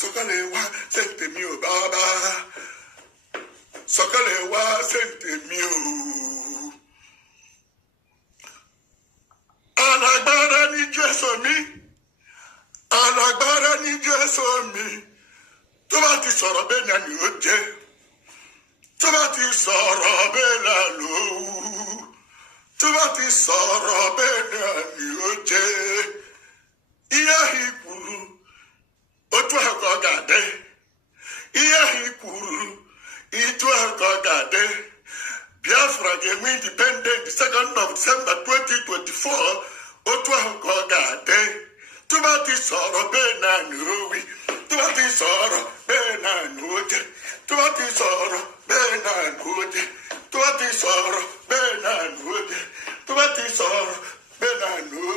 Sọ̀kalẹ̀ wá sẹ́ǹtẹ̀ mi ò bàbá. Sọ̀kalẹ̀ wá sẹ́ǹtẹ̀ mi ò. Alágbára ni Jésù mi. Alágbára ni Jésù mi. Tó bá ti sọ̀rọ̀ bẹ́ẹ̀ náà ni ó jẹ́. Tó bá ti sọ̀rọ̀ bẹ́ẹ̀ náà ló wù. Tó bá ti sọ̀rọ̀ bẹ́ẹ̀ náà ni ó jẹ́. Ihe ahụ kwuru otu ahụ ka ọ ga-adị. Ihe ahụ kwuru itu ahụ ka ọ ga-adị. Biafra ga-enwe independent 2nd of December 2024. Otu ahụ ka ọ ga-adị. Tó bá ti sọ̀rọ̀ bẹ́ẹ̀ náà ni ó wí. Tó bá ti sọ̀rọ̀ bẹ́ẹ̀ náà ni ó jẹ́. Tó bá ti sọ̀rọ̀ bẹ́ẹ̀ náà ni ó jẹ́. Tó bá ti sọ̀rọ̀ bẹ́ẹ̀ náà ni ó jẹ́. Tó bá ti sọ̀rọ̀ bẹ́ẹ̀ náà ni ó